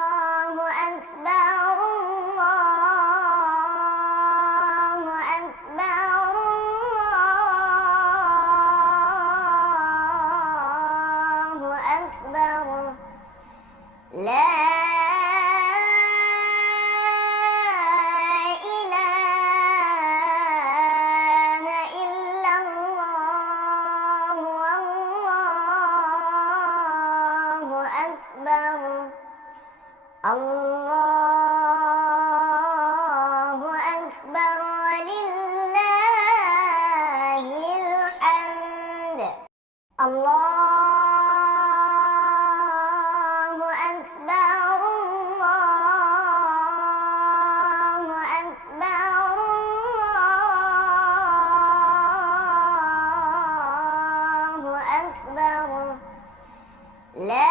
الله أكبر الله أكبر الله أكبر لا إله إلا الله والله أكبر الله أكبر ولله الحمد الله أكبر الله أكبر الله أكبر لا